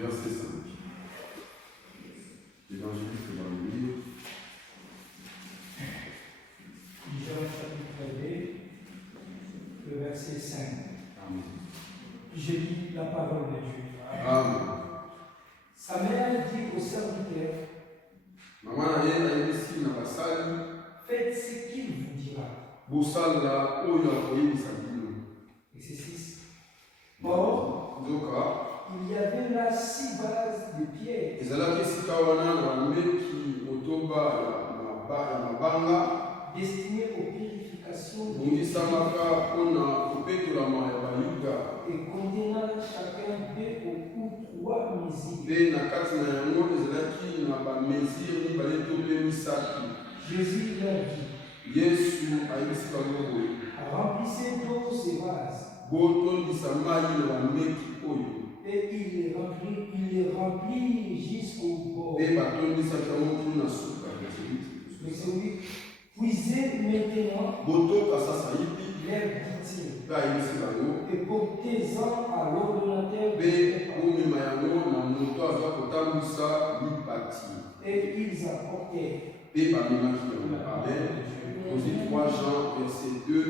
verset 5. L'évangéliste va le lire. Jean chapitre 2, le verset 5. Amen. Je lis la parole de Dieu. Amen. Sa mère dit au serviteur, Maman a dit ici dans la salle, faites ce qu'il vous dira. Boussala, Oya, Sabino. Verset 6. Or, Zoka. il y avait là 6 vases de pierre. Ezalaki esika wana bameki otoba ya mabanga Destinés aux purifications bungisamaka mpona kopetolama ya bayuda et contenant chacun d'eux au cou 3 mesures. mpe na kati na yango ezalaki na bamesire mibale to mpe misato. Jésus leur dit, Yesu ayebisi bango boye remplissez d'eau ces vases. botondisa mai na bameki oyo Et il les remplit jusqu'au bord. mpe batondisaki yango mpona suka. Verset 8. Puisez maintenant, botoka sasa hivi leur dit-il, mpe ayebisi bango et portez-en à l'ordonnateur mpe de bomema yango na moto aza kotambwisa mipati et ils apportèrent. mpe bamemaki yango. Amen. Aussi 3 Jean verset 2.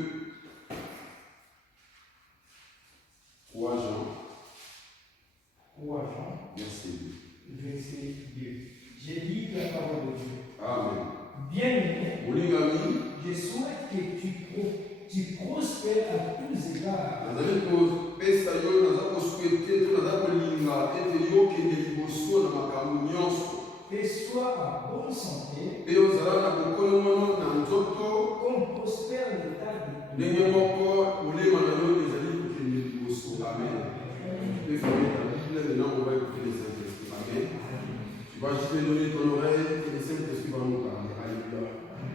3 Jean 3 Jean, verset 2. verset 2. J'ai dit la parole de Dieu. Amen. Bien-aimé, Molingami, je souhaite que tu prospères à tous égards. nazali kopesa yo naza koswete to naza kolinga ete yokende liboso na makambo nyonso Et sois en bonne santé, mpe ozala na bokolongono na nzoto comme prospère l'état de ndenge moko molema na yo ezali kokende liboso. Amen. Mpe famille na Bible maintenant on va écouter les Saint-Esprit. Amen. Tu vas juste me donner ton oreille et le Saint-Esprit va nous parler. Alléluia.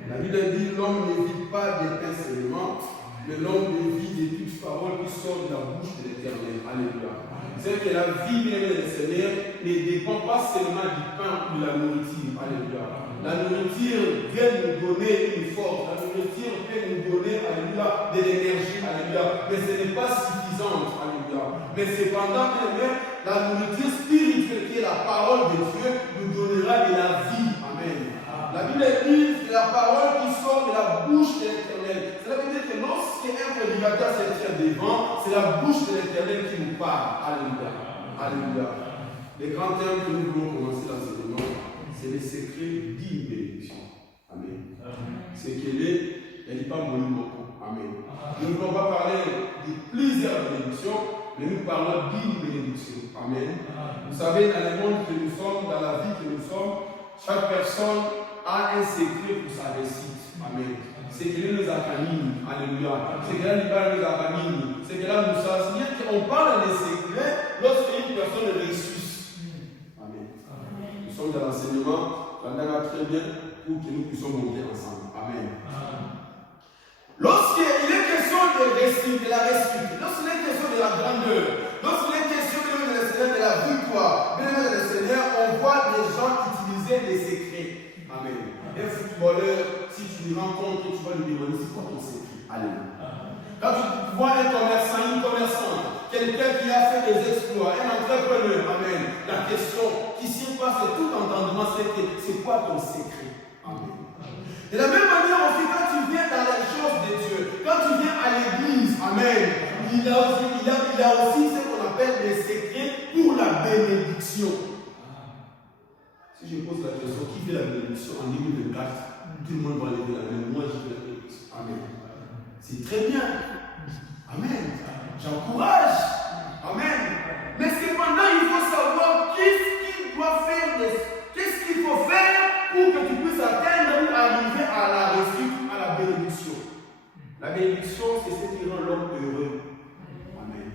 La Bible dit l'homme ne vit pas des pains seulement, mais l'homme vit des toutes paroles qui sortent de la bouche de l'Éternel. Alléluia. C'est que la vie même du Seigneur ne dépend pas seulement du pain ou de la nourriture. Alléluia. La nourriture vient nous donner une force. La nourriture peut nous donner, alléluia, de l'énergie. Alléluia. Mais ce n'est pas suffisant. Alléluia. Mais cependant, la nourriture spirituelle qui est la parole de Dieu nous donnera de la vie. Amen. La Bible dit la parole qui sort de la bouche de l'Éternel. Cela veut dire que lorsqu'un prédicateur se tient devant, c'est la bouche de l'Éternel qui nous parle. Alléluia. Alléluia. Les grands thèmes que nous voulons commencer l'enseignement, c'est les secrets d'une bénédiction. Amen. C'est qu'elle n'est pas mon mot. Amen. Nous ne voulons pas parler de plusieurs bénédictions, mais nous parlons d'une bénédiction. Amen. Vous savez, dans le monde que nous sommes, dans la vie que nous sommes, chaque personne a un secret pour sa réussite. Amen. C'est que nous accompagne. Alléluia. C'est que là, nous accompagne. C'est que là, nous savons qu'on parle des secrets lorsqu'une personne réussit. Amen. Nous sommes dans l'enseignement. On a très bien pour que nous puissions monter ensemble. Amen. Lorsqu'il est question de réussite, de la réussite, lorsqu'il est question de la grandeur, lorsqu'il est question de la victoire, bien le Seigneur, on voit des gens utiliser des secrets. Amen. Un footballeur, si tu le rencontres, tu vas lui demander c'est quoi ton secret. Alléluia. Quand tu vois un commerçant, une commerçante, quelqu'un qui a fait des exploits, un entrepreneur, amen. La question qui surpasse tout entendement, c'est quoi ton secret. Amen. De la même manière aussi, quand tu viens dans les choses de Dieu, quand tu viens à l'église, amen, il y a aussi ce qu'on appelle des secrets pour la bénédiction. Si je pose la question, qui fait la bénédiction en 2024, tout le monde va lever la main. Moi, je fais la bénédiction. Amen. C'est très bien. Amen. J'encourage. Amen. Mais cependant, il faut savoir qu'est-ce qu'il faut faire pour que tu puisses atteindre ou arriver à la réussite, à la bénédiction. La bénédiction, c'est ce qui rend l'homme heureux. Amen.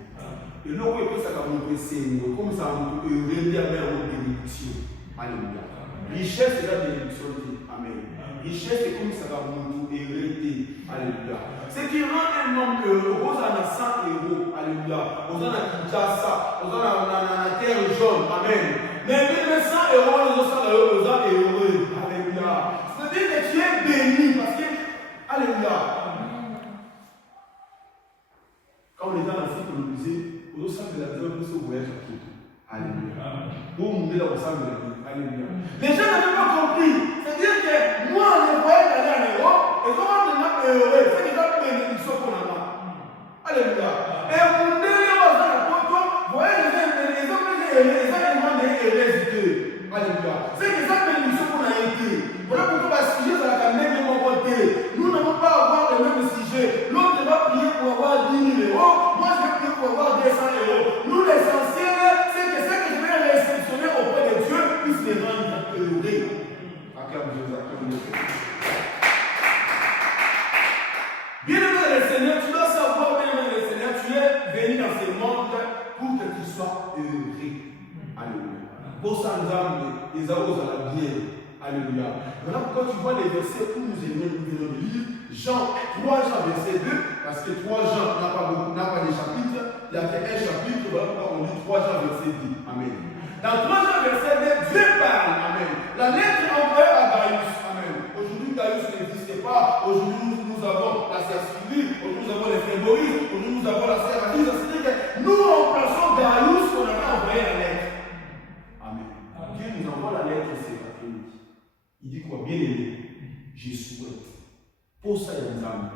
Et l'homme est ça va montrer c'est comme ça va montrer heureux, il y a une bénédiction. Alléluia. Richesse, c'est la bénédiction. Amen. Richesse, c'est comme ça va montrer heureux. Alléluia. Ce qui rend un homme heureux, on a 100 euros. Alléluia. On a Kinshasa, on a la terre jaune. Amen. Mais même 100 euros, on a heureux. Alléluia. C'est-à-dire que tu es béni parce que, alléluia. Quand on est dans l'Afrique, on nous disait, on doit savoir de la vie, on doit se voyager à Quito. Alléluia. Alléluia. Les gens n'avaient pas compris. C'est-à-dire que moi, on les voyait d'aller en Europe, et comment on est heureux, c'est déjà une bénédiction qu'on a. Alléluia. Et vous me dites, vous voyez les hommes hérésités. Alléluia. C'est que ça bénédiction qu'on a été. Voilà pourquoi le sujet, ça va même de mon côté. Nous n'avons pas à avoir le même sujet. L'autre va prier pour avoir 10 000 euros. Moi, je vais prier pour avoir 200 euros. Nous, l'essentiel, c'est que ce que je vais réceptionner auprès de Dieu puisse les rendre heureux. Acclame Jésus, acclame Jésus. Bien-aimé le Seigneur, tu dois savoir, bien-aimé le Seigneur, tu es venu dans ce monde pour que tu sois heureux. Alléluia. Pour ça, nous avons les arroses à la bière. Alléluia. Voilà pourquoi tu vois les versets où nous venons de lire Jean 3 Jean verset 2, parce que 3 Jean n'a pas de chapitre, il n'y a qu'un chapitre, voilà pourquoi on lit 3 Jean verset 2. Amen. Dans 3 Jean verset 2, Dieu parle. Amen. La lettre envoyée à Gaius. Amen. Aujourd'hui, Gaius n'existait pas. Aujourd'hui, nous avons la sœur Sylvie, aujourd'hui, nous avons les frères Boris, aujourd'hui, nous avons la sœur Alice. C'est-à-dire que nous remplaçons Gaius qu'on avait envoyé la lettre. Amen. Dieu nous envoie la lettre, c'est après-midi. Il dit quoi? Bien aimé, je souhaite. Pour ça, il y a des amis.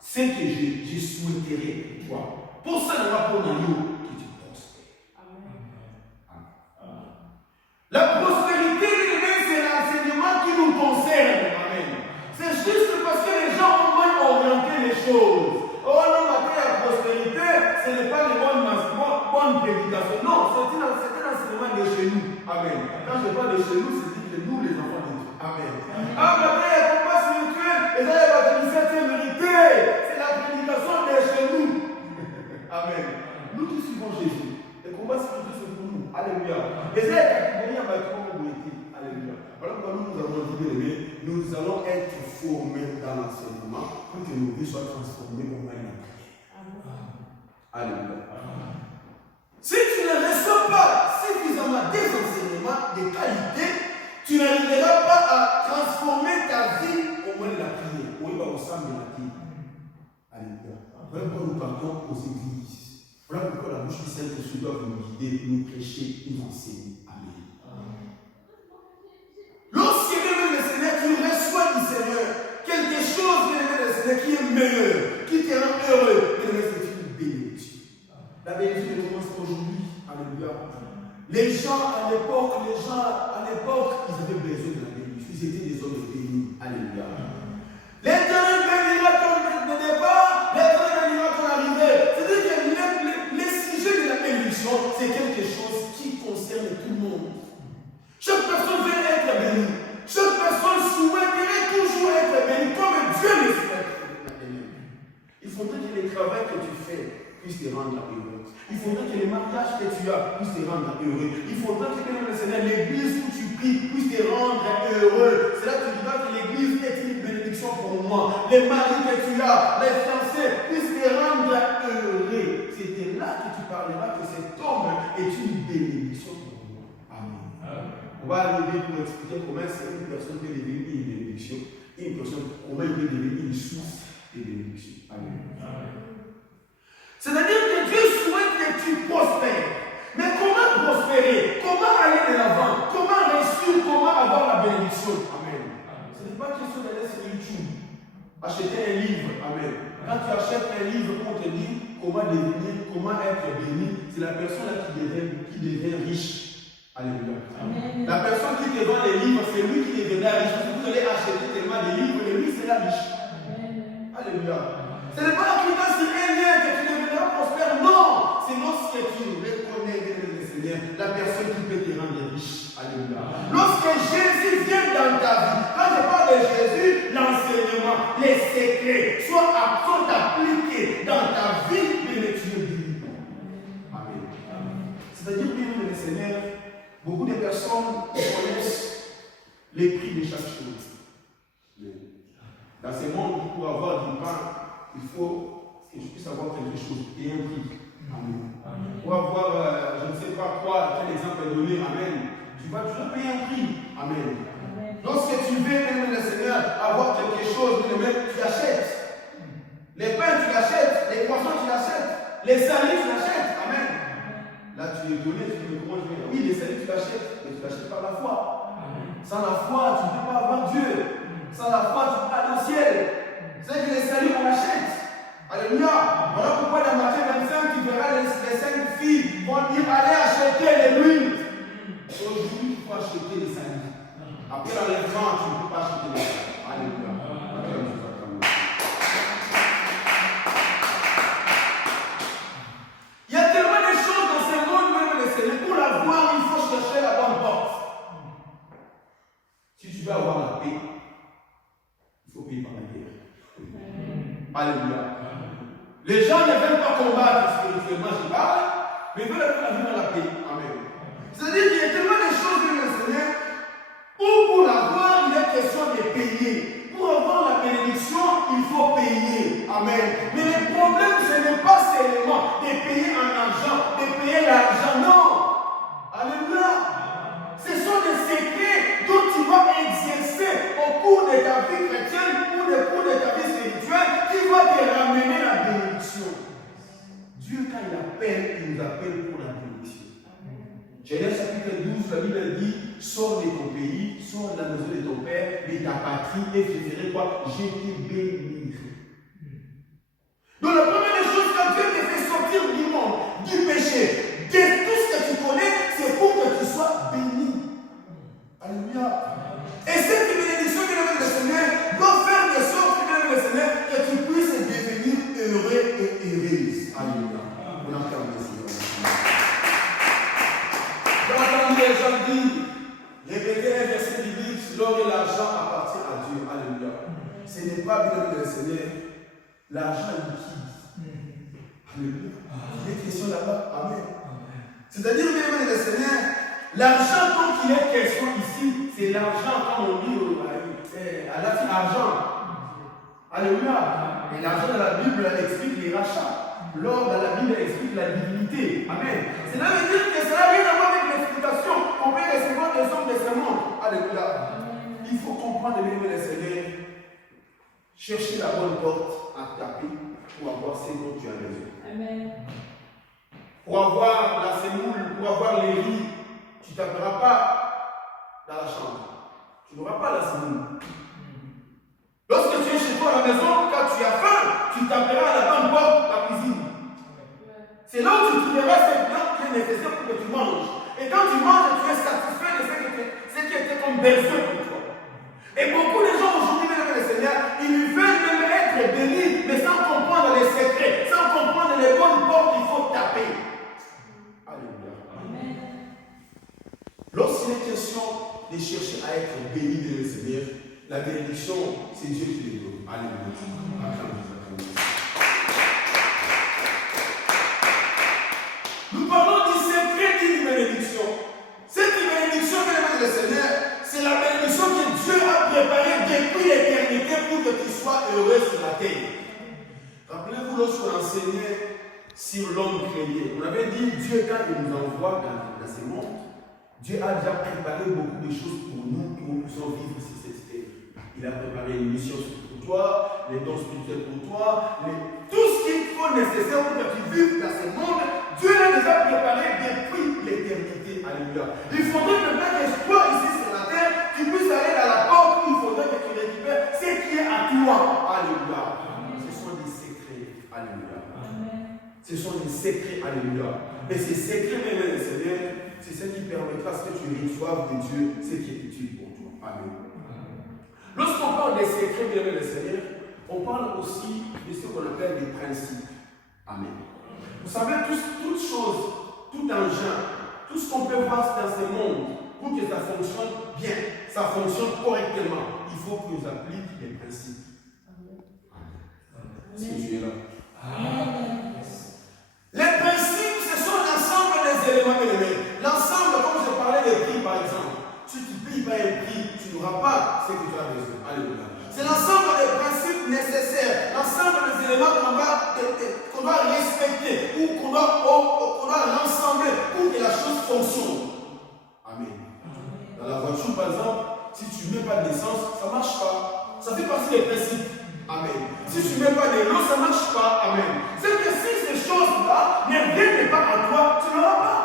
C'est que je souhaiterais pour toi. Pour ça, il y a pour nous que tu prospères. Amen. La prospérité, c'est l'enseignement qui nous concerne. Amen. C'est juste parce que les gens ont mal orienté les choses. Oh non, la prospérité, ce n'est pas les bonnes prédications. Non, c'est un enseignement de chez nous. Amen. Quand je parle de chez nous, c'est que nous, les enfants de Dieu. Amen. Ah, la paix est combat spirituel, et là, il va te dire cette vérité. C'est la prédication de chez nous. Amen. Nous qui suivons Jésus, le combat spirituel, c'est pour nous. Alléluia. Et c'est la catégorie en bâtiment où Alléluia. Voilà pourquoi nous avons dit, bien aimé, nous allons être formés dans l'enseignement pour que nos vies soient transformées au moyen de la prière. Alléluia. Si tu ne reçois pas suffisamment des enseignements de qualité, tu n'arriveras pas à transformer ta vie au moyen de la prière. Oui, au sein de la prière. Alléluia. Voilà pourquoi nous partons aux églises. Voilà pourquoi la bouche du Saint-Esprit doit nous guider, nous prêcher, nous enseigner. Amen. Lorsque même le Seigneur, tu reçois du Seigneur quelque chose, le Seigneur, qui est meilleur, qui te rend heureux, c'est une bénédiction. La bénédiction commence aujourd'hui. Alléluia. Les gens à l'époque, ils avaient besoin de la bénédiction. Ils étaient des hommes bénis. Alléluia. L'Éternel bénira ton départ, l'Éternel bénira ton arrivée. C'est-à-dire que le sujet de la bénédiction, c'est quelque chose qui concerne tout le monde. Chaque personne veut être bénie. Chaque personne souhaiterait toujours être bénie comme Dieu le souhaite. Il faudrait que le travail que tu fais puisse te rendre heureux. Il faudrait que les mariages que tu as puissent te rendre heureux. Il faudrait que le Seigneur, l'église où tu pries, puisse te rendre heureux. C'est là que tu diras que l'église est une bénédiction pour moi. Les maris que tu as, les fiancés, puissent te rendre heureux. C'était là que tu parleras que cet homme est une bénédiction pour moi. Amen. On va arriver pour expliquer comment une personne peut devenir une bénédiction. Une personne, comment elle peut devenir une source de bénédiction. Amen. C'est-à-dire que Dieu souhaite que tu prospères. Mais comment prospérer? Comment aller de l'avant? Comment réussir? Comment avoir la bénédiction? Amen. Ce n'est pas question d'aller sur YouTube, acheter un livre. Amen. Quand tu achètes un livre, on te dit comment devenir, comment être béni. C'est la personne là qui devient riche. Alléluia. Amen. La personne qui te vend les livres, c'est lui qui deviendra riche. Si vous allez acheter tellement de livres, et lui sera riche. Amen. Alléluia. Ce n'est pas en cliquant sur un lien que tu deviendras prospère. Non. C'est lorsque tu reconnais le Seigneur, la personne qui peut te rendre riche. Alléluia. Lorsque Jésus vient dans ta vie, quand je parle de Jésus, l'enseignement, les secrets, sont appliqués dans ta vie, mais tu es béni. Amen. C'est-à-dire que le Seigneur, beaucoup de personnes connaissent les prix de chaque chose. Dans ce monde, pour avoir du pain, il faut que je puisse avoir quelque chose et un prix. Amen. Pour avoir, je ne sais pas quoi, quel exemple est donné, Amen. Tu vas toujours payer un prix. Amen. Lorsque tu veux aimer le Seigneur, avoir quelque chose, tu achètes. Les pains, tu l'achètes. Les poissons, tu l'achètes. Les salis, tu l'achètes. Amen. Là, tu es donné, tu dis, comment je vais? Oui, les salut, tu l'achètes, mais tu l'achètes par la foi. Sans la foi, tu ne peux pas avoir Dieu. Sans la foi, tu ne peux pas aller au ciel. C'est que les saluts, on l'achète. Alléluia. Voilà pourquoi dans Matthieu 25, tu verras les 5 filles vont dire, allez acheter les l'huile. Aujourd'hui, il faut acheter les saluts. Après l'enlèvement, tu ne peux pas acheter les saluts. Alléluia. Il y a tellement de choses dans ce monde, même les Seigneurs. Pour l'avoir, il faut chercher la bonne porte. Si tu veux avoir la paix, il faut payer par la guerre. Alléluia. Les gens ne veulent pas combattre spirituellement, je parle, mais veulent vivre la paix. Amen. C'est-à-dire qu'il y a tellement de choses dans le Seigneur où pour l'avoir, il est question de payer. Pour avoir la bénédiction, il faut payer. Amen. Mais le problème, ce n'est pas seulement de payer en argent, de payer l'argent. Non. Alléluia. Ce sont des secrets dont tu vas exercer au cours de ta vie chrétienne ou au cours de ta vie spirituelle qui va te ramener la bénédiction. Dieu, quand il appelle, il nous appelle pour la bénédiction. Genèse chapitre 12, la Bible dit, sors de ton pays, sors de la maison de ton père, de ta patrie, et je ferai quoi? Je te bénirai. Donc la première des choses, quand Dieu te fait sortir du monde, du péché, de tout ce que tu connais, c'est pour que tu sois béni. Alléluia. Et cette bénédiction que le Seigneur doit faire de sorte que le Seigneur, que tu puisses devenir heureux et heureuse. Alléluia. On a fait un Seigneur. J'ai entendu les gens dire, répéter un verset biblique, l'or et l'argent appartient à Dieu. Alléluia. Ce n'est pas bien le Seigneur. L'argent est liquide. Alléluia. Il est question là-bas. Amen. C'est-à-dire, bien le Seigneur, l'argent dont il est question ici, c'est l'argent, comme on dit à la fille argent. Alléluia. Et l'argent dans la Bible explique les rachats. L'or dans la Bible explique la divinité. Amen. Cela veut dire que ça n'a rien à voir avec l'explication qu'on peut recevoir des hommes de ce monde. Alléluia. Il faut comprendre, bien le Seigneur, chercher la bonne porte à taper pour avoir ce dont tu as besoin. Amen. Pour avoir la semoule, pour avoir les riz, tu ne taperas pas dans la chambre. Tu n'auras pas la semoule. Lorsque tu es chez toi à la maison, quand tu as faim, tu taperas à la bonne porte, la cuisine. C'est là où tu trouveras cette plante qui est nécessaire pour que tu manges. Et quand tu manges, tu es satisfait de ce qui était comme besoin pour toi. Et beaucoup de gens aujourd'hui, même le Seigneur, ils veulent même être bénis, mais sans comprendre les secrets, sans comprendre les bonnes portes qu'il faut taper. Alléluia. Lorsqu'il est question de chercher à être béni de le Seigneur, la bénédiction, c'est Dieu qui les donne. Alléluia. Nous parlons du secret d'une bénédiction. Cette bénédiction, bien le Seigneur, c'est la bénédiction que Dieu a préparée depuis l'éternité pour que tu sois heureux sur la terre. Rappelez-vous lorsqu'on enseignait sur l'homme créé. On avait dit Dieu, quand il nous envoie dans ce monde, Dieu a déjà préparé beaucoup de choses pour nous que nous puissions vivre sur cette terre. Il a préparé une mission pour toi, les dons spirituels pour toi, tout ce qu'il faut nécessaire pour que tu vives dans ce monde, Dieu l'a déjà préparé depuis l'éternité. Alléluia. Il faudrait maintenant que toi ici sur la terre, tu puisses aller dans la porte où il faudrait que tu récupères ce qui est à toi. Alléluia. Ce sont des secrets. Alléluia. Ce sont des secrets. Alléluia. Et ces secrets, même le Seigneur, c'est ce qui permettra à ce que tu reçoives de Dieu ce qui est utile pour toi. Amen. Lorsqu'on parle des secrets, bien le Seigneur, on parle aussi de ce qu'on appelle des principes. Amen. Vous savez, toute chose, tout engin, tout ce qu'on peut voir dans ce monde, pour que ça fonctionne bien, ça fonctionne correctement, il faut que nous appliquions les principes. Amen. Si tu es là. Amen. Les principes, ce sont l'ensemble des éléments élevés. L'ensemble, comme je parlais des prix par exemple. Si tu ne payes pas un prix, tu n'auras pas ce que tu as besoin. Alléluia. C'est l'ensemble des principes nécessaires, l'ensemble des éléments qu'on doit respecter ou qu'on doit rassembler pour que la chose fonctionne. Amen. Dans la voiture, par exemple, si tu ne mets pas d'essence, ça ne marche pas. Ça fait partie des principes. Amen. Si tu ne mets pas de l'eau, ça ne marche pas. Amen. C'est que si ces choses-là ne viennent pas à toi, tu n'auras pas.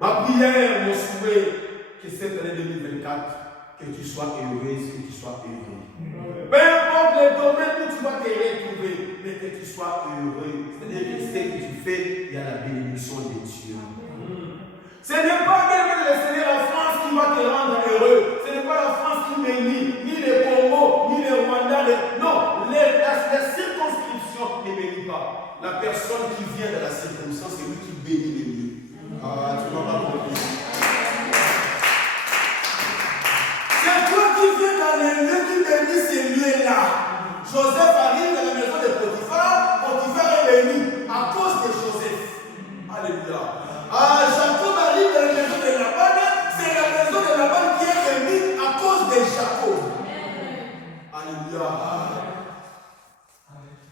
Ma prière, mon souhait, que cette année 2024, que tu sois heureuse, que tu sois heureux. Peu importe les domaines où tu vas te retrouver, mais que tu sois heureux. C'est-à-dire que ce que tu fais, il y a la bénédiction de Dieu. Ce n'est pas même le Seigneur la France qui va te rendre heureux. Ce n'est pas la France qui bénit, ni le Congo, ni le Rwanda. Non, la circonscription ne bénit pas. La personne qui vient de la circonscription, c'est lui qui bénit les lieux. Ah, tu ne m'as pas compris. C'est toi qui viens dans les lieux qui bénit ces lieux-là. Joseph arrive dans la maison de Potiphar. Potiphar est béni à cause de Joseph. Alléluia. Jacob arrive dans la maison de Laban. C'est la maison de Laban qui est bénie à cause de Jacob. Alléluia.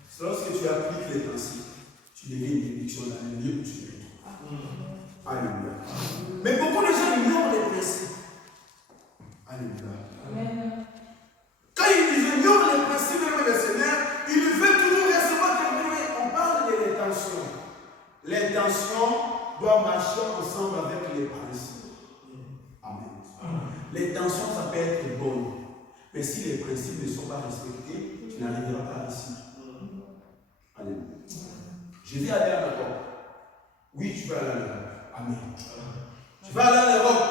C'est lorsque tu appliques les principes, tu deviens une bénédiction dans le lieu où tu te retrouves. Alléluia. Mais beaucoup de gens ignorent les principes. Alléluia. Quand ils ignorent les principes de le Seigneur, ils veulent toujours recevoir des bienfaits. On parle de l'intention. L'intention doit marcher ensemble avec les principes. Amen. L'intention, ça peut être bonne. Mais si les principes ne sont pas respectés, tu n'arriveras pas à réussir. Alléluia. Je vais aller à l'Europe. Oui, tu vas aller à l'Europe. Amen. Tu vas aller à l'Europe.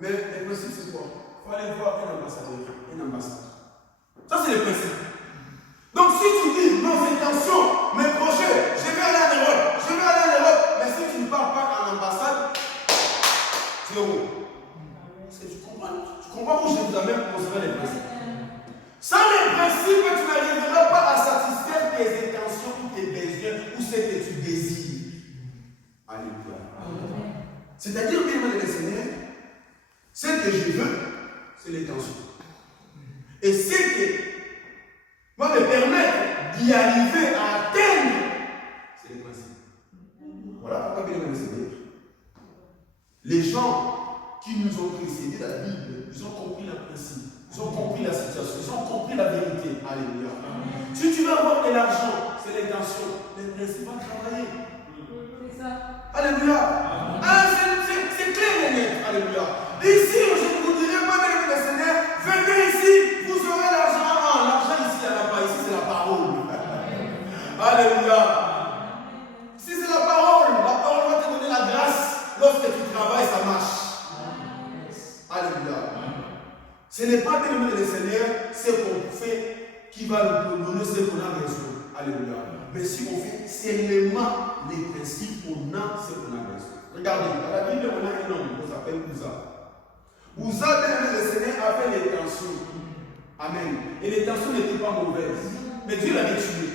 Mais le principe, c'est quoi? Il faut aller voir un ambassadeur. Un ambassade. Ça, c'est le principe. Donc, si tu dis nos intentions, mes projets, je vais aller à l'Europe, je vais aller à l'Europe, mais si tu ne pars pas à l'ambassade, zéro. Tu comprends où je vous amène concernant les principes? Sans les principes, tu n'arriveras pas à satisfaire tes intentions ou tes besoins ou ce que tu désires. Alléluia. C'est-à-dire, bien le Seigneur, ce que je veux, c'est l'intention. Et ce qui va me permettre d'y arriver à atteindre, c'est les principes. Voilà pourquoi, bien le Seigneur, les gens qui nous ont précédés dans la Bible, ils ont compris le principe, ils ont compris la situation, ils ont compris la vérité. Alléluia. Si tu veux avoir de l'argent, c'est l'intention. Les principes vont travailler. Alléluia. C'est clair et net. Alléluia. Ici, je ne vous dirai pas, bien le Seigneur, venez ici, vous aurez l'argent. Ah, l'argent ici, il n'y en a pas. Ici, c'est la parole. Alléluia. Si c'est la parole va te donner la grâce. Lorsque tu travailles, ça marche. Alléluia. Ce n'est pas bien le Seigneur, ce qu'on fait qui va nous donner ce qu'on a besoin. Alléluia. Mais si on fait seulement les principes, on a ce qu'on a besoin. Regardez, dans la Bible, on a un homme qui s'appelle Uza. Uza, bien le Seigneur, avait l'intention. Amen. Et l'intention n'était pas mauvaise. Mais Dieu l'avait tué.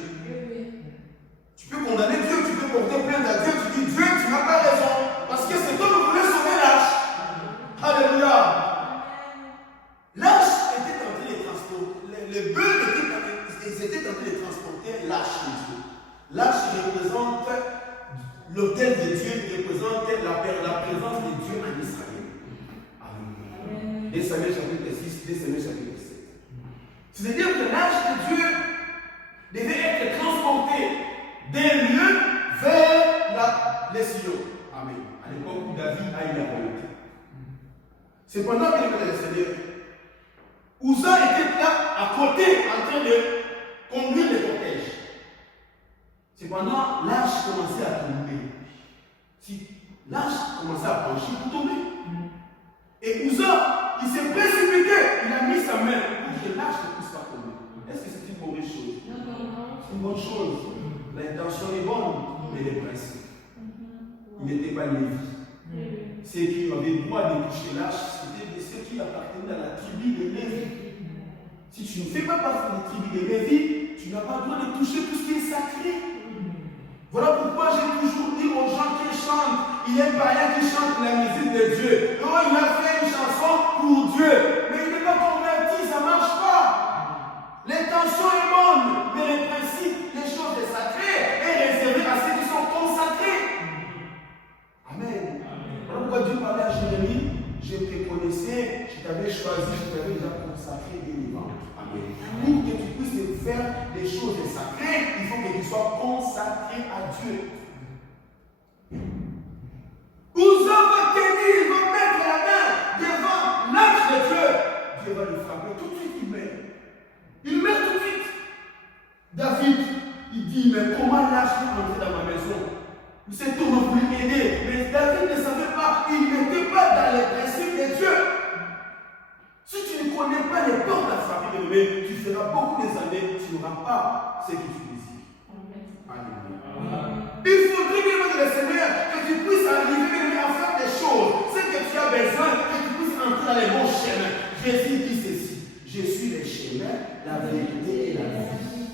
Tu peux condamner Dieu, tu peux porter plainte à Dieu, tu dis Dieu, tu n'as pas raison. Parce que c'est toi qui voulais sauver l'âge. Alléluia. L'âge était en train de transporter. Les bœufs étaient en train de transporter l'âge chez Dieu. L'âge représente l'autel de Dieu, représente la présence de Dieu en Israël. Amen. 2 Samuel chapitre 6, 2 Samuel chapitre 7. C'est-à-dire que l'âge de Dieu devait être transporté d'un lieu vers les Sion. Amen. À l'époque où David a eu la royauté. Cependant, bien que le Seigneur, Uza était là à côté en train de conduire le cortège. Cependant, l'âge commençait à tomber. Si l'âge commençait à pencher pour tomber. Et Uza, il s'est précipité, il a mis sa main pour que l'âge ne puisse pas tomber. Est-ce que c'est une mauvaise chose? C'est une bonne chose. L'intention est bonne, mais les principes. Il n'était pas Lévi. Ceux qui avaient le droit de toucher l'âge, c'était ceux qui appartenaient à la tribu de Lévi. Si tu ne fais pas partie de la tribu de Lévi, tu n'as pas le droit de toucher tout ce qui est sacré. Voilà pourquoi j'ai toujours dit aux gens qui chantent, il y a un païen qui chante la musique de Dieu. Oh, il a fait une chanson pour Dieu, mais il n'est pas converti, ça ne marche pas. L'intention est bonne, mais les principes, les choses sacrées, est réservé à ceux qui sont consacrés. Amen. Voilà pourquoi Dieu parlait à Jérémie, je te connaissais, je t'avais choisi, je t'avais déjà consacré bien vivant. Amen. Pour que tu puisses faire des choses sacrées, il faut que tu sois consacré à Dieu. dit, mais comment là je suis entré dans ma maison? C'est tout, on voulait m'aider. Mais David ne savait pas, il n'était pas dans les principes de Dieu. Si tu ne connais pas les portes de la famille de Dieu, tu feras beaucoup des années, tu n'auras pas ce que tu désires. Alléluia. Il faudrait bien le Seigneur que tu puisses arriver à faire des choses, ce que tu as besoin, que tu puisses entrer dans les bons chemins. Jésus dit ceci, je suis le chemin, la vérité et la vie.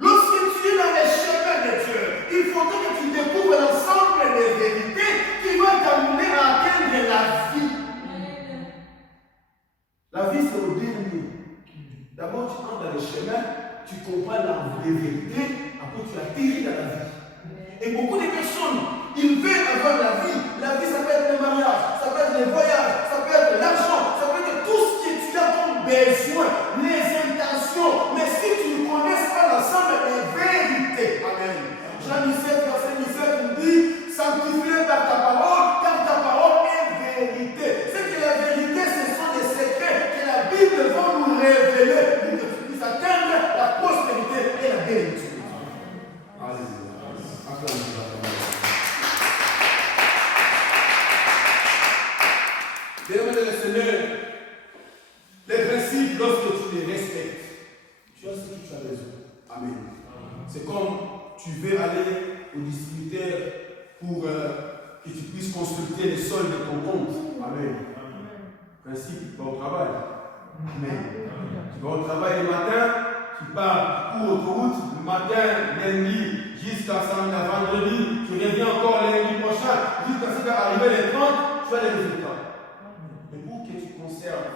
Lorsque tu es dans les chemins de Dieu, il faudrait que tu découvres l'ensemble des vérités qui vont t'amener à atteindre la vie. La vie, c'est au dernier. D'abord, tu entres dans le chemin, tu comprends les vérités, après tu atterris dans la vie. Et beaucoup de personnes, ils veulent avoir la vie. La vie, ça peut être le mariage, ça peut être les voyages, ça peut être l'argent, ça peut être tout ce que tu as comme besoin, les intentions. Mais si tu ne connais pas l'ensemble des vérités, amen. Jean 17, verset 17 nous dit, sanctifié par ta parole, car ta parole est vérité. C'est que la vérité, ce sont des secrets que la Bible va nous révéler pour que tu puisses atteindre la prospérité et la bénédiction. Alléluia. Bien-aimé le Seigneur, les principes, lorsque tu les respectes, tu as ce que tu as besoin. Amen. C'est comme tu veux aller au distributeur pour que tu puisses consulter les soldes de ton compte. Amen. Principe, tu vas au travail. Amen. Tu vas au travail le matin, tu pars pour autoroute, le matin, lundi, jusqu'à vendredi, tu reviens encore lundi prochain, jusqu'à ce qu'arriver les 30, tu as les résultats. Mais pour que tu conserves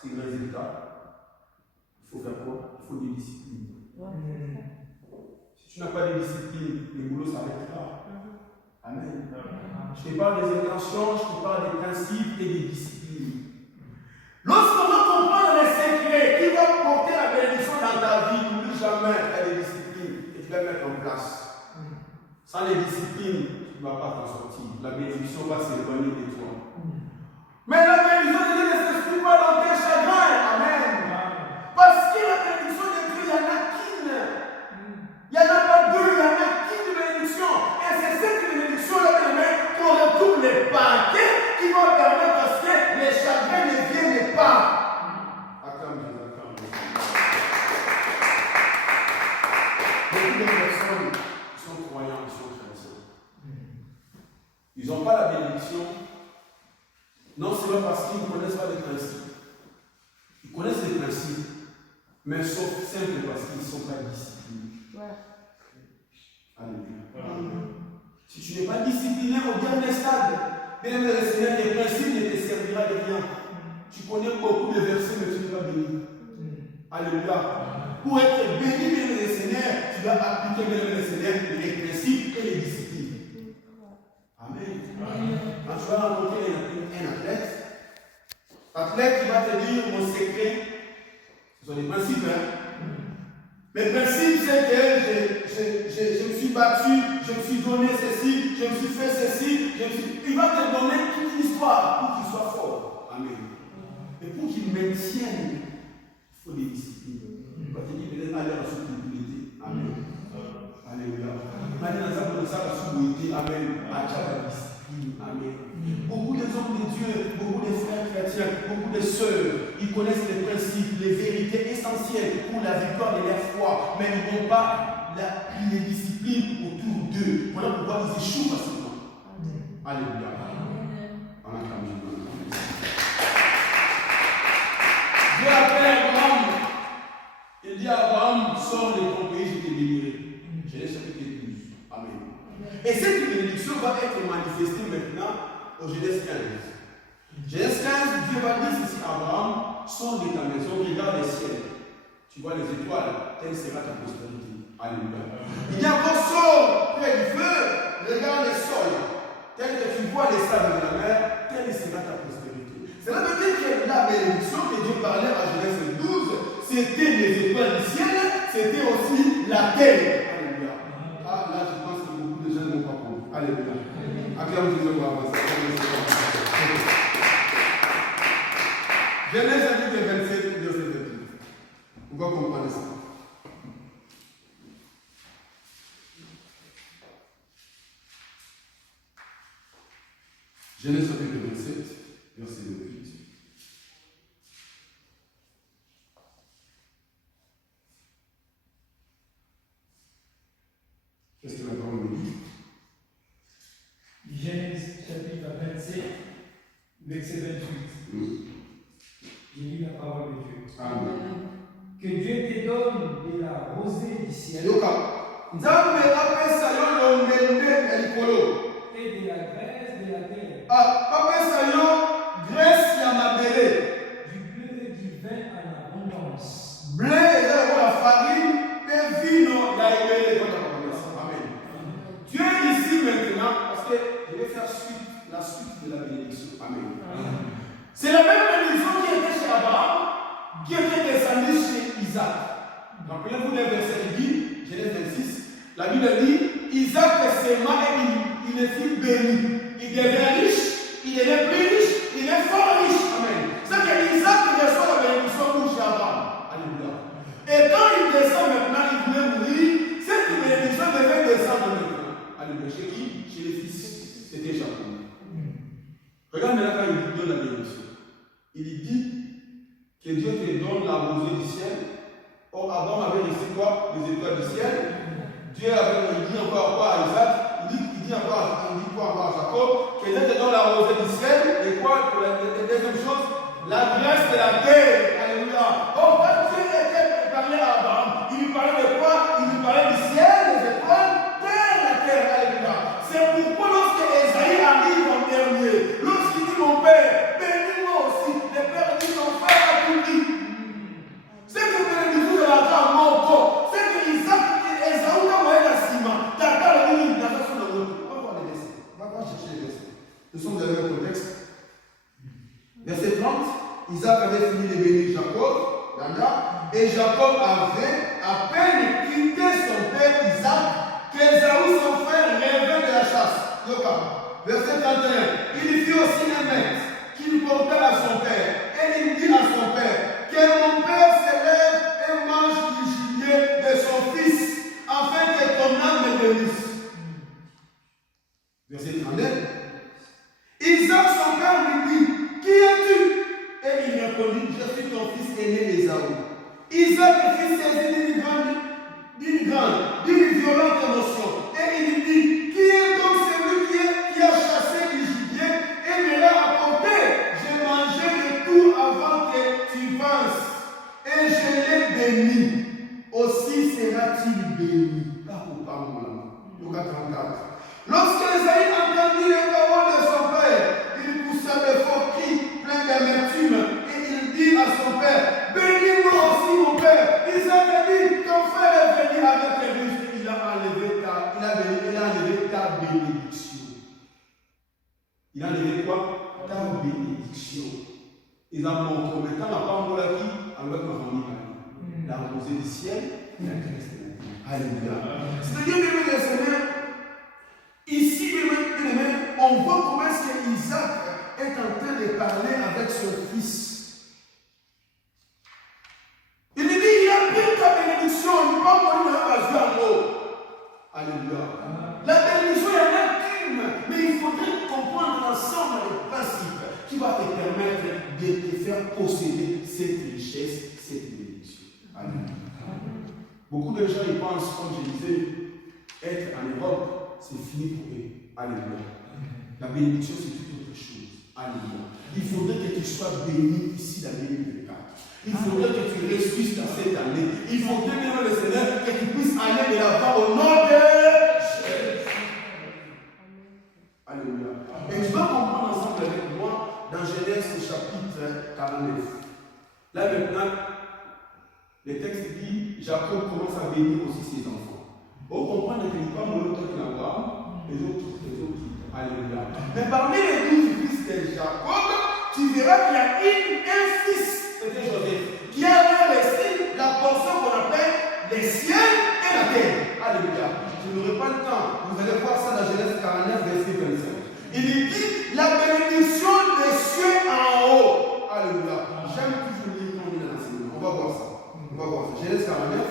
ces résultats, il faut faire quoi? Il faut des disciplines. Si tu n'as pas de discipline, le boulot s'arrêtera. Amen. Je te parle des intentions, je te parle des principes et des disciplines. Lorsqu'on va comprendre les secrets qui vont porter la bénédiction dans ta vie, n'oublie jamais qu'il y a des disciplines que tu vas mettre en place. Sans les disciplines, tu ne vas pas t'en sortir. La bénédiction va s'éloigner de toi. Mais la bénédiction de Dieu ne s'exprime pas dans tes chagrins. Amen. Parce que la bénédiction de Dieu, il y en a qu'une. Il n'y en a pas deux, il y en a qu'une bénédiction. Et c'est cette bénédiction-là qui retourne les paquets qui vont permettre à ce que les chagrins ne viennent pas. Acclame Jésus, acclame Jésus. Beaucoup de personnes qui sont croyants, qui sont chrétiens, ils n'ont pas la bénédiction. Non seulement parce qu'ils ne connaissent pas les principes. Ils connaissent les principes, mais sauf simple parce qu'ils ne sont pas disciplinés. Alléluia. Si tu n'es pas discipliné au dernier stade, bien le Seigneur, tes principes ne te servira de rien. Tu connais beaucoup de versets, mais tu n'es pas béni. Alléluia. Pour être béni, bien le Seigneur, tu dois appliquer, bien le Seigneur, les principes et les disciplines. Amen. Quand tu vas rencontrer un athlète qui va te dire mon secret, ce sont des principes. Mes principes, c'est que je me suis battu, je me suis donné ceci, je me suis fait ceci, il va te donner toute l'histoire pour qu'il soit fort. Amen. Mais pour qu'il maintienne, il faut des disciplines. Il va te dire de aller à la soutenabilité. Amen. Alléluia. Amen. Amen. Beaucoup des hommes de Dieu, beaucoup de frères chrétiens, beaucoup de sœurs, ils connaissent les principes, les vérités essentielles pour la victoire de leur foi, mais ils n'ont pas les disciplines autour d'eux. Voilà pourquoi ils échouent facilement. Alléluia. Dieu appelle Abraham. Il dit à Abraham, sors de ton pays, je te bénirai. Genèse chapitre 12. Amen. Et cette bénédiction va être manifestée maintenant au Genèse 15. Genèse 15, Dieu va dire ceci à Abraham, sors de ta maison, regarde les ciels. Tu vois les étoiles, telle sera ta prospérité. Alléluia. Il y a encore sort près du feu, regarde les sols. Tel que tu vois les sables de la mer, telle sera ta prospérité. Cela veut dire que la bénédiction que Dieu parlait à Genèse 12, c'était les étoiles du ciel, c'était aussi la terre. Alléluia. Ah, là, je pense que beaucoup de gens ne vont pas comprendre. Alléluia. Acclame Jésus pour avancer. Genèse chapitre 27, verset 28. On va comprendre ça. Genèse chapitre 27, verset 28. Qu'est-ce que la parole me dit? Genèse chapitre 27, verset 28. J'ai lu la parole de Dieu. Amen. Que Dieu te donne de la rosée du ciel Yoka. Nzambe apesa yo lomende ya likolo. et de la graisse de la terre, Apesa yo graisse ya mabele. du bleu et du vin en abondance. Blé eza la farine pe vino ya ebele kwa promesse. Amen. Dieu ici maintenant, parce que je vais faire la suite de la bénédiction. Amen. C'est la même bénédiction qui était chez Abraham, qui était descendue chez Isaac. Rappelez-vous les versets qui dit, Genèse 26, la Bible dit, Isaac s'aima et il fut béni. Il devient riche, il devient plus riche, il est fort riche. Amen. C'est que Isaac reçoit la bénédiction pour chez Abraham. Alléluia. Et quand il descend maintenant, il voulait mourir, cette bénédiction devait descendre maintenant. Alléluia. Chez qui? Chez les fils. C'était Jacob. Regarde maintenant quand il donne la bénédiction. Il dit que Dieu te donne la rosée du ciel. Or, Abraham avait reçu quoi? Les étoiles du ciel. Dieu il dit encore quoi à Isaac? Il dit quoi encore à Jacob? Que Dieu te donne la rosée du ciel. Et quoi? La deuxième chose, la graisse de la terre. Alléluia. Oh, quand Dieu était parlé à Abraham, il lui parlait de quoi? Il lui parlait du ciel, des étoiles, terre, la terre. Alléluia. C'est pourquoi lorsque Esaïe arrive en dernier, lorsqu'il dit mon père, bénis-moi aussi, le père dit mon père a tout dit. C'est que bénis-vous de la terre mon corps. C'est que Isaac et Esaü ont envoyé la ciment. T'as le dit, dans la façon de l'autre. On va voir les versets. On va chercher les versets. Nous sommes dans le même contexte. Verset 30, Isaac avait fini de bénir Jacob, et Jacob avait à peine quitté son père Isaac qu'Esaü son frère revint de la chasse. Verset 31, il fit aussi un maître qu'il portait à son père, et il dit à son père, que mon père se lève et mange du gibier de son fils, afin que ton âme me bénisse. Verset 39, Isaac son père lui dit, qui es-tu? Et il répondit, je suis ton fils aîné Ésaü. Isaac fut saisi d'une violente émotion. Et il lui dit, qui est donc celui qui a chassé du gibier et me l'a apporté? J'ai mangé de tout avant que tu fasses. Et je l'ai béni. Aussi sera-t-il béni. Lorsque Esaü entendit les paroles de son père, il poussa de forts cris pleins d'amertume et il dit à son père, bénis-moi aussi mon père. Isaac a dit, ton frère est venu avec les riches, il a enlevé ta bénédiction. Il a enlevé quoi? Ta bénédiction. Ils ont commettant la parole qui avec ma famille. La rosée du ciel, la grâce de la vie. Alléluia. C'est-à-dire, bien aimé les Seigneurs, ici, bien aimé, on voit comment est-ce que Isaac est en train de parler avec son fils. Il lui dit, il a pris ta bénédiction, il ne peut pas mourir dans la vue en haut. Alléluia. La bénédiction, il y en a qu'une, mais il faudrait comprendre l'ensemble des principes qui va te permettre de te faire posséder cette richesse, cette bénédiction. Alléluia. Beaucoup de gens, ils pensent, comme je disais, être en Europe, c'est fini pour eux. Alléluia. La bénédiction, c'est toute autre chose. Alléluia. Il faudrait que tu sois béni ici dans 2024. Il faudrait que tu respires dans cette année. Il faudrait, bien le Seigneur, que tu puisses aller de l'avant au nom de Jésus. Alléluia. Et tu vas comprendre ensemble avec moi dans Genèse chapitre 49. Là maintenant, le texte dit, Jacob commence à bénir aussi ses enfants. Vous comprenez qu'il n'y a pas mon autre qui l'envoie, les autres. Alléluia. Mais parmi les 12 fils de Jacob, tu verras qu'il y a un fils, c'était Joseph, qui a laissé la portion qu'on appelle les ciels et la terre. Alléluia. Je n'aurai pas le temps. Vous allez voir ça dans Genèse 49, verset 25. Il dit la bénédiction des cieux en haut. Alléluia. J'aime toujours lire quand on est dans l'enseignement. On va voir ça. On va voir ça. Genèse 49.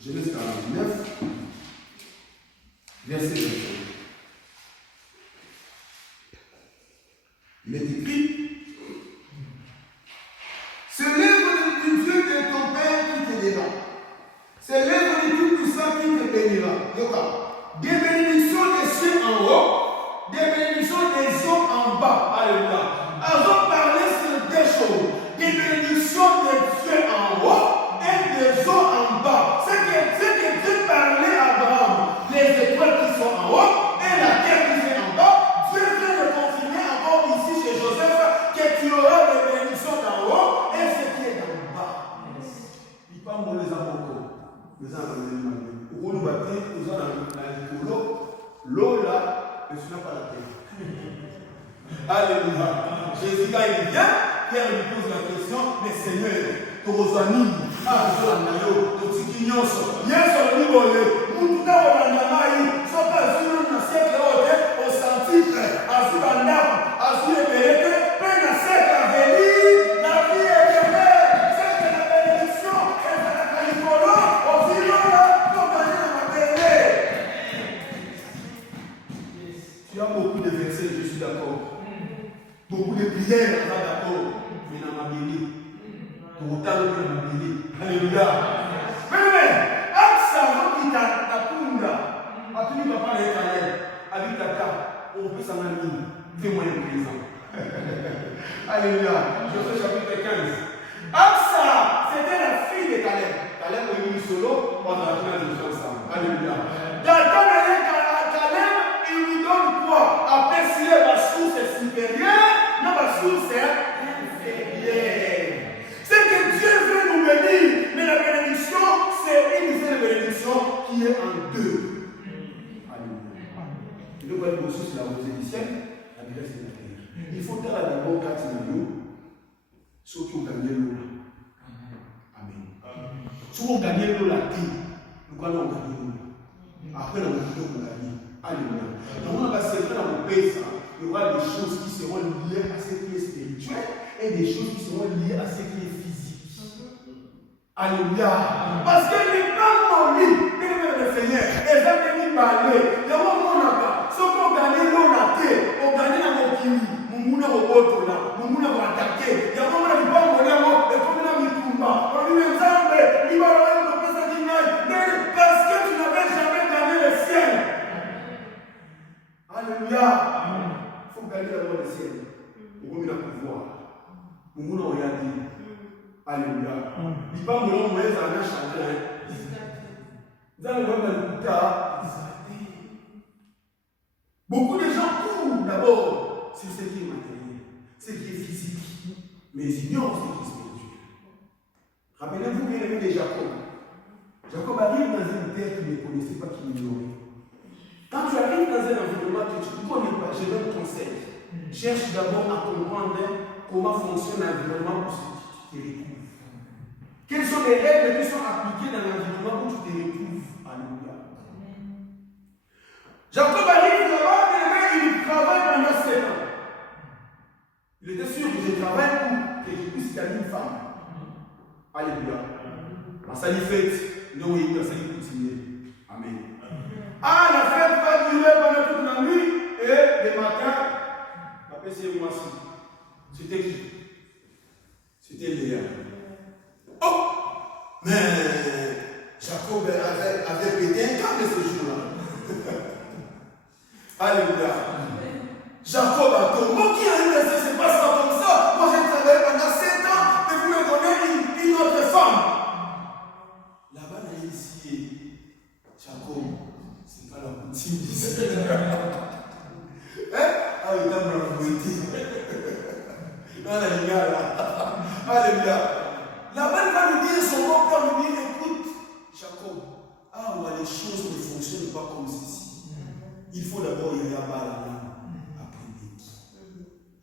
Genèse 49. Verset 25. Des bénédictions des cieux en haut, des bénédictions des eaux en bas. Alléluia. Allons parler sur deux choses. Des bénédictions des cieux en haut et des eaux en bas. C'est que Dieu parlait à Abraham. Les étoiles qui sont en haut et la terre qui est en bas. Dieu vient de confirmer encore ici chez Joseph que tu auras des bénédictions d'en haut et ce qui est en bas. Il parle de les amants. Les amants. Pour nous battre, nous allons l'eau là, ne sera pas la terre. Alléluia. Jésus, quand il vient, Pierre lui pose la question, mais Seigneur, ton ami, ton petit nyonso, nyonso lui volé, nous tout à l'heure, sont pas sur un siècle au centime, à sur un arbre, à sur les mérites, peine à siècle à venir, la vie est éternelle, c'est que la bénédiction est à la calicolo, au vivant là, comme on est à la tu as beaucoup de versets, je suis d'accord. Beaucoup de prières, on est d'accord. Mais dans ma béni. Pour autant de ma béni. Alléluia. Mais, Aksa, qui t'a kunda, a tenu papa l'éternel, avec ta carte, on peut s'en aller. Fais-moi un présent. Alléluia. Josué chapitre 15. Aksa, c'était la fille de Caleb. Caleb est venu solo, on a fait ensemble. Alléluia. Il lui donne quoi? Après, si la source est supérieure, non, la source est inférieure. C'est que Dieu veut nous bénir, mais la bénédiction, c'est une seule bénédiction qui est en deux. Alléluia. Et donc, la source, c'est la rosée du ciel, la grâce de la terre. Il faut faire d'abord 4 millions, ceux qui ont gagné l'eau. Amen. Ceux qui ont gagné l'eau, la terre, nous allons gagner l'eau. Après, on a gagné. Alléluia. Donc, on va se faire dans le pays, il y aura des choses qui seront liées à ce qui est spirituel et des choses qui seront liées à ce qui est physique. Alléluia. Parce que les gens ont lu, le Seigneur, les gens qui ont parlé, les gens qui ont gagné l'eau, la terre, ont gagné la mokini, nous avons autre là, nous avons attaqué, il y a un moment où on a dit, et comme on a mis tout bas, on a dit, mais ça, il va y avoir une personne qui n'a parce que tu n'avais jamais gagné le ciel. Alléluia. Il faut gagner d'abord le ciel. Pour qu'on ait le pouvoir. Nous avons regardé. Alléluia. Il va me dire, Moïse en a chanté. Vous allez voir le tard. Beaucoup de gens courent d'abord sur ce qui est matériel, ce qui est physique, mais ils ignorent ce qui est spirituel. Rappelez-vous qu'il y avait de Jacob. Jacob arrive dans une terre qu'il ne connaissait pas, qu'il ignorait. Quand tu arrives dans un environnement que tu ne connais pas, je donne un conseil. Cherche d'abord à comprendre comment fonctionne l'environnement pour ce que tu te retrouves. Quelles sont les règles qui sont appliquées dans l'environnement où tu te retrouves. Alléluia. Jacob arrive là-bas, il travaille pendant 7 ans. Il était sûr que je travaille pour que je puisse gagner une femme. Alléluia. Ça lui fait, non, oui, ça lui continue. Amen. Ah, la fête va durer pendant toute la nuit et le matin, après c'est moi aussi. C'était qui? C'était Léa. Oh! Mais Jacob avait pété un câble ce jour-là. Alléluia. Jacob a tombé. Moi qui arrive à ça, c'est pas ça comme ça. Moi j'ai travaillé pendant 7 ans et vous me donnez une autre femme. Là-bas, il a ici Jacob. Alors, ah oui, dans la poétique. Alléluia. La belle va nous dire, son bon père nous dit, écoute, Jacob, les choses ne fonctionnent pas comme ceci. Il faut d'abord y aller à bas après Béki.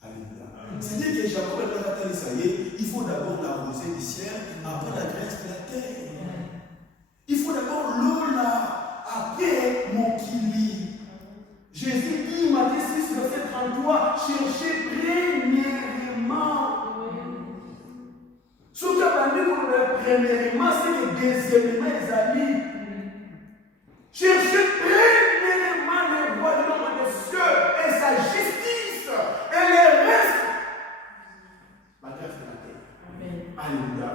Alléluia. C'est-à-dire que Jacob a dit, ça y est, il faut d'abord l'arroser du ciel, après la graisse de la terre. Il faut d'abord l'eau là. Après mon kili. Jésus dit, Matthieu 6, verset 33, cherchez premièrement. Ce qui a dit pour le premièrement, c'est le deuxièmement, les amis. Cherchez premièrement le royaume des cieux et sa justice et le reste. La grâce de la terre. Alléluia.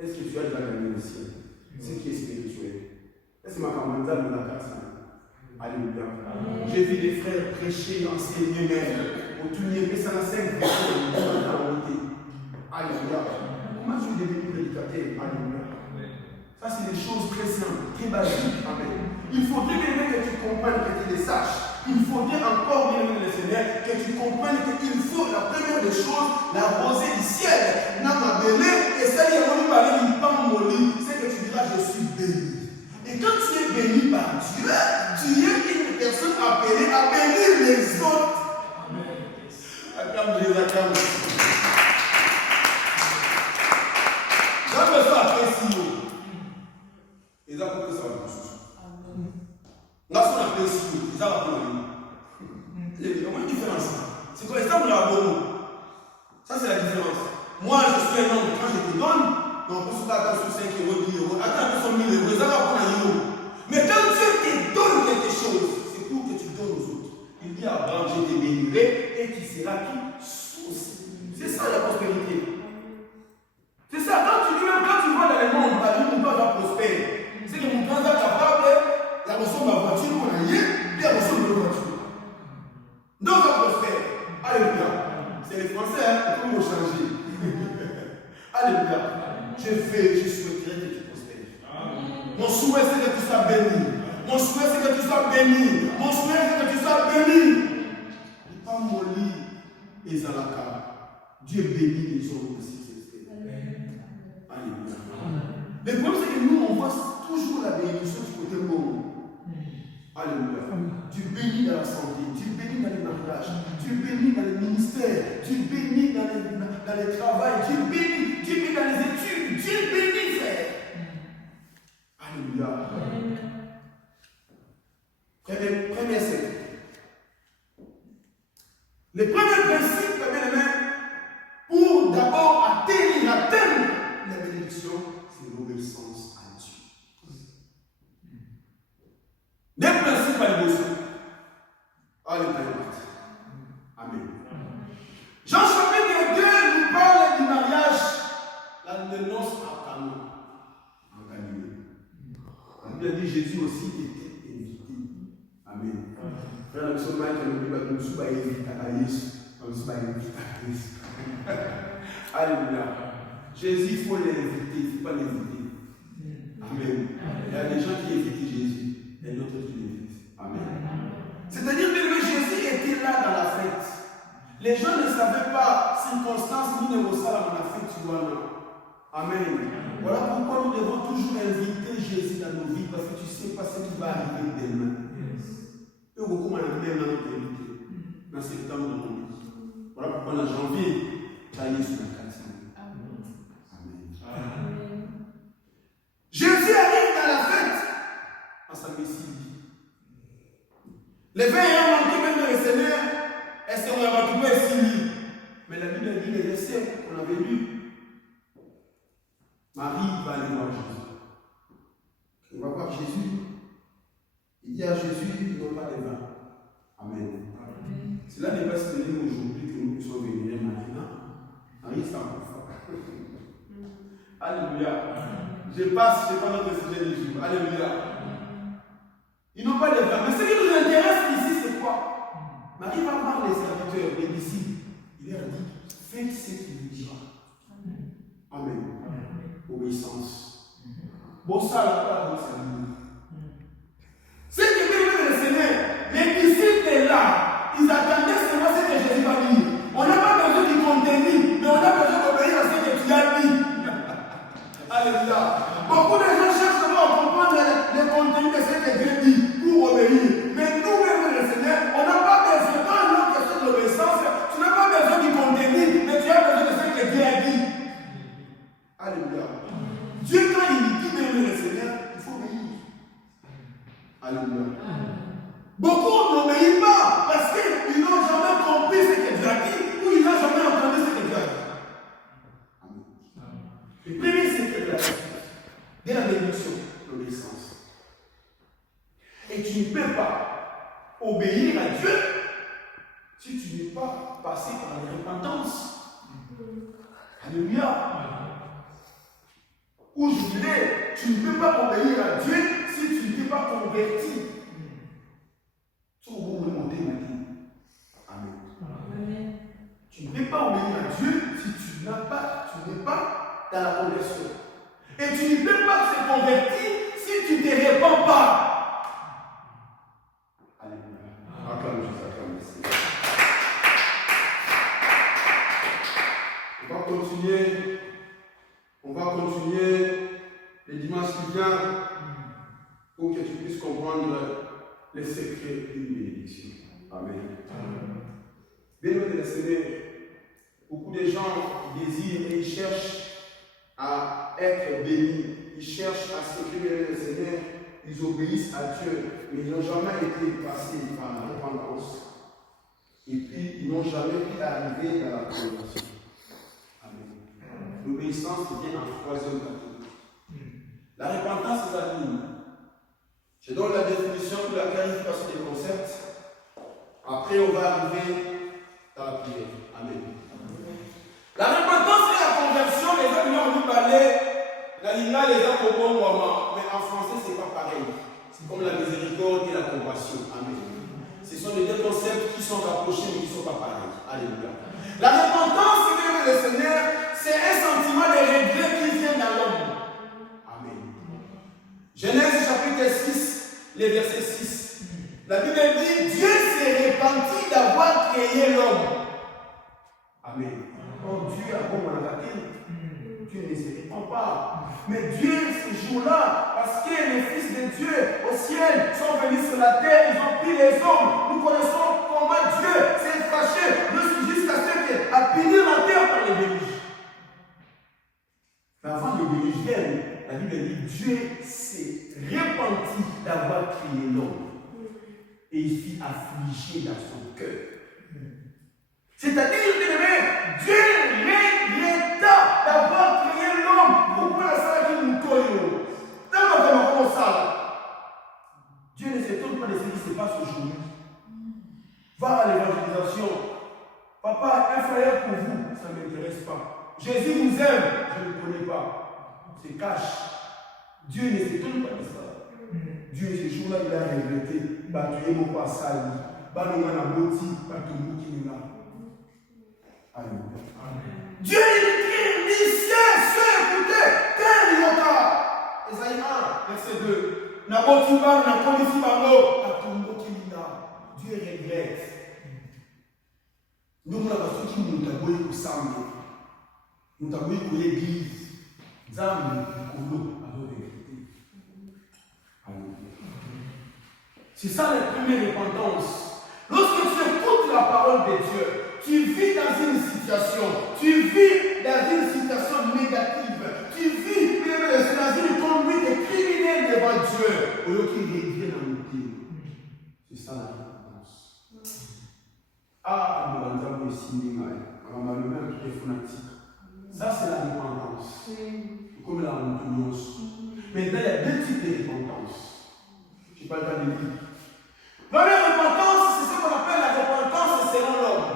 est-ce que tu as déjà gagné le ciel? Ce qui est spirituel. Est-ce que ma camarade de la carte? Alléluia. J'ai vu des frères prêcher, enseigner même. Au tout niveau, ça n'a 5 personnes. Alléluia. Comment tu es devenu prédicateur? Alléluia. Ça, c'est des choses très simples, très basiques. Amen. Il faudrait bien que tu comprennes, que tu les saches. Il faudrait encore bien, le Seigneur, que tu comprennes qu'il faut, la première des choses, la rosée du ciel. N'a ma belé, et ça, il y a un parler, il parle mon lit. C'est que tu diras, je suis béni. Et quand tu es béni par Dieu, tu es une personne appelée à bénir les autres. Acclame Jésus, acclame. J'ai besoin d'apprécier. Et ça, pour que ça va plus. Là, ce qu'on apprécie, ça va plus. Il y a une différence. C'est quoi? Ça, on a bon. Ça, c'est la différence. Moi, je suis un homme. Quand je te donne, on peut se battre sur 5 euros, 10 euros. Attends, sur 1000 euros. Ça va prendre un euro. Mais quand Dieu te donne quelque chose, c'est pour que tu donnes aux autres. Il dit à Abraham, je te bénirai et tu seras qui? Source. C'est ça la prospérité. C'est ça. Quand tu vois dans le monde, ta vie, mon père va prospérer. C'est que mon père va capable, il y a reçu ma voiture, mon allié, puis il y a reçu ma voiture. Donc, on va prospérer. Alléluia. C'est les Français, hein, comment changer. Alléluia. Je souhaiterais que tu prospères. Mon souhait, c'est que tu sois béni. Mon souhait, c'est que tu sois béni. Mon souhait, c'est que tu sois béni. Il pas mon lit et Zalaka. Dieu bénit les hommes aussi. Alléluia. Le problème, c'est que nous, on voit toujours la bénédiction du côté bon. Alléluia. Tu bénis dans la santé, tu bénis dans les mariages, tu bénis dans les ministères, tu bénis dans les travail, tu bénis dans les études, Dieu bénit, frère. Alléluia. Premier secret. Le premier principe, pour d'abord atteindre la bénédiction, c'est l'obéissance à Dieu. Des principes à l'émotion. Alléluia. Amen. Jean chapitre 2 nous parle du mariage, la noce à Cana, en Galilée. La Bible dit Jésus aussi était invité. Amen. Frère, nous sommes invités à Jésus. Alléluia. Jésus, il faut l'inviter, il ne faut pas l'inviter. Amen. Il y a des gens qui invitent Jésus et d'autres qui l'invitent. Amen. C'est-à-dire que Jésus était là dans la fête. Les gens ne savaient pas circonstances ni ne ressemblaient à la fête du roi. Amen. Voilà pourquoi nous devons toujours inviter Jésus dans nos vies, parce que tu ne sais pas ce qui va arriver demain. Et on recommande à même notre invité dans septembre de mon vie. Voilà pourquoi en janvier, tu as sur la carte. Amen. Jésus arrive dans la fête en sa Messie. Les vins ayant manqué même dans le Seigneur, est-ce qu'on a retrouvé ici? Mais la Bible dit les versets qu'on avait lus. Marie va aller voir Jésus. Il va voir Jésus. Il dit à Jésus, ils n'ont pas de vin. Amen. Cela n'est pas ce que nous aujourd'hui que nous puissions venir maintenant. Marie s'en fout. Alléluia. Je passe notre sujet du jour. Alléluia. Ils n'ont pas de vin. Mais ce qui nous intéresse ici, c'est quoi? Marie va voir les serviteurs, les disciples. Il leur dit, faites ce qu'il vous dira. Amen. Obéissance. Bon, ça, là, bon, ça, c'est que bien le Seigneur, les disciples étaient là. Ils attendaient seulement ce que Jésus va dire. On n'a pas besoin du contenu, mais on a besoin d'obéir à ce que tu as dit. Alléluia. Beaucoup de gens cherchent à comprendre le contenu de ce que Dieu dit pour obéir. Mais nous-mêmes, le Seigneur, on n'a pas besoin. Dans notre question de l'obéissance, tu n'as pas besoin du contenu, mais tu as besoin de ce que Dieu a dit. Alléluia. Dieu, quand il dit même le Seigneur, il faut obéir. Alléluia. Beaucoup n'obéissent pas parce qu'ils n'ont jamais compris ce que Dieu a dit ou ils n'ont jamais entendu ce que Dieu a dit. Amen. Le premier secret de la bénédiction, l'obéissance. Et tu ne peux pas obéir à Dieu si tu n'es pas passé par la repentance. Alléluia. Ou je dirais, tu ne peux pas obéir à Dieu si tu ne t'es pas converti. Amen. Tu ne peux pas obéir à Dieu si tu n'es pas dans la conversion. Et tu ne peux pas te convertir si tu ne te répands pas. Alléluia. Acclame Jésus, acclame Jésus. On va continuer les dimanches qui viennent pour que tu puisses comprendre les secrets d'une bénédiction. Amen. Bien-aimés les Seigneur, beaucoup de gens désirent et ils cherchent à être bénis. Ils cherchent à ce que les Seigneur, ils obéissent à Dieu, mais ils n'ont jamais été passés par la repentance. Et puis, ils n'ont jamais pu arriver dans la conversion. Amen. L'obéissance vient en troisième catégorie. La repentance, c'est la ligne. Je donne la définition pour laquelle il passe des concepts. Après, on va arriver dans la prière. Amen. La repentance et la conversion, les gens ont parlé, la lima, les gens au bon moment, mais en français, ce n'est pas pareil. C'est comme la miséricorde et la compassion. Amen. Ce sont les deux concepts qui sont rapprochés, mais qui ne sont pas pareils. Alléluia. La repentance, c'est le Seigneur, c'est un sentiment de regret qui vient dans l'homme. Amen. Genèse chapitre 6, le verset 6. La Bible dit, Dieu s'est repenti d'avoir créé l'homme. Amen. Oh, Dieu a bon mandaté. Dieu ne se répand pas. Mais Dieu, ce jour-là, parce que les fils de Dieu au ciel sont venus sur la terre, ils ont pris les hommes. Nous connaissons comment Dieu s'est fâché jusqu'à ce qu'il a puni la terre par les déluges. Mais avant que les déluges viennent, la Bible dit Dieu s'est repenti d'avoir créé l'homme. Et il fit affliger dans son cœur. C'est-à-dire, Dieu regretta d'avoir créé l'homme. Pourquoi la salle qui nous colle? Comment ça? Dieu ne s'étonne pas de ce qui se passe aujourd'hui. Va à l'évangélisation. Papa, un frère pour vous, ça ne m'intéresse pas. Jésus vous aime, je ne le connais pas. C'est cache. Dieu ne s'étonne pas de ça. Dieu, ce jour-là, il a regretté. Batué mon passage. Banumana boti, batumu kinuna. Alléluia. Dieu il dit cieux, écoutez, terre yoka. Esaïe 1, verset 2. Nabotiba, napolisi bango, atumbo kinuna. Dieu regrette. Nous avons ceux qui nous avons pour samedi. Nous avons pour l'église. Zambi, Kolo, a regretté. C'est ça la première repentance. Lorsque tu écoutes la parole de Dieu, tu vis dans une situation négative, tu vis dans une conduite criminelle devant Dieu, au lieu qu'il revienne en nous. C'est ça la repentance. Ah, nous avons signé, on a le même qui est fanatique. Ça, c'est la repentance. Comme la repentance. Maintenant, il y a deux types de repentance. Je ne parle pas de lui. Dans la repentance, c'est ce qu'on appelle la repentance selon l'homme.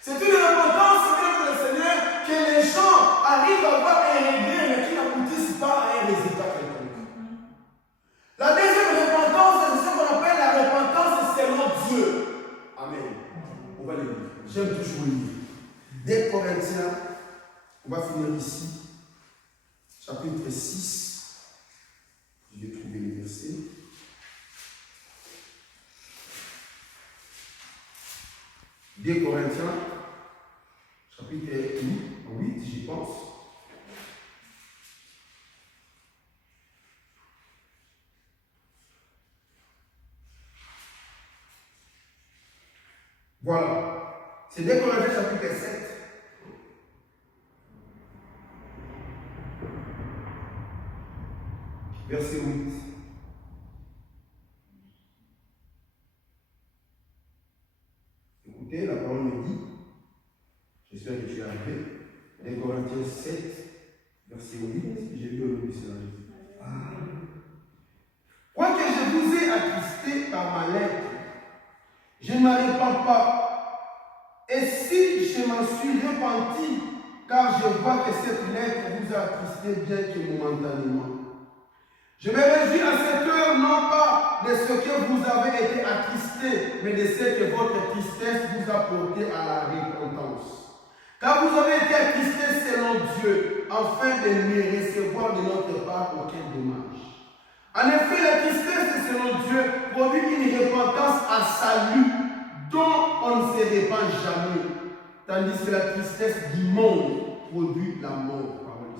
C'est une repentance que le Seigneur, que les gens arrivent à avoir un regret, mais qui n'aboutissent pas à un résultat quelconque. La deuxième repentance, c'est ce qu'on appelle la repentance selon Dieu. Amen. On va le lire. J'aime toujours lire. 2 Corinthiens, on va finir ici. Chapitre 6. Je vais trouver les versets. Des Corinthiens, chapitre 8, j'y pense. Voilà. C'est 2 Corinthiens, chapitre 7. Verset 8. Écoutez, la parole me dit, j'espère que tu es arrivé, 2 Corinthiens 7, verset 8, j'ai lu au nom de cela. Quoique je vous ai attristé par ma lettre, je ne m'en répands pas. Et si je m'en suis repenti, car je vois que cette lettre vous a attristé bien que momentanément. Je me réjouis à cette heure, non pas de ce que vous avez été attristés, mais de ce que votre tristesse vous a porté à la repentance. Car vous avez été attristés selon Dieu, afin de ne recevoir de notre part aucun dommage. En effet, la tristesse selon Dieu produit une repentance à salut, dont on ne se répand jamais, tandis que la tristesse du monde produit la mort. Parole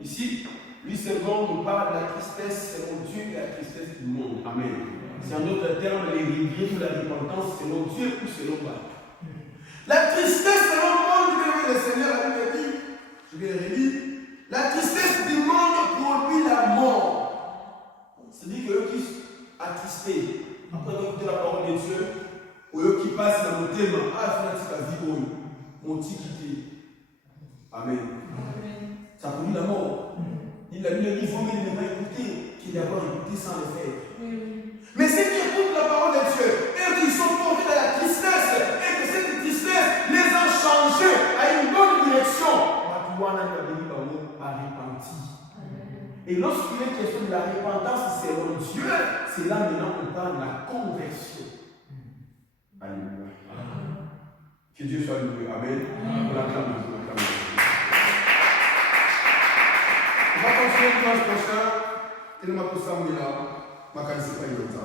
du Seigneur. Ici, lui seulement nous parle de la tristesse selon Dieu et la tristesse du monde. Amen. C'est en d'autres termes les rivières de la repentance selon Dieu ou selon Dieu. La tristesse selon le monde, le Seigneur a dit, je vais le relire, la tristesse du monde produit la mort. C'est-à-dire que eux qui sont attristés, après écouter la parole de Dieu, ou eux qui passent dans le thème, ah, c'est la vie, mon quitté. Amen. Ça produit la mort. Il a dit, il faut même ne pas écouter, qu'il d'abord écouter sans le faire. Mais ceux qui écoutent la parole de Dieu, et qui sont tombés dans la tristesse, et que cette tristesse les a changés à une bonne direction, à repentir. Et lorsqu'il est question de la repentance selon Dieu, c'est là maintenant qu'on parle de la conversion. Alléluia. Que Dieu soit loué. Amen. On l'acclame. On va continuer le dimanche prochain. Et nous allons là. Ma canne, c'est pas une autre.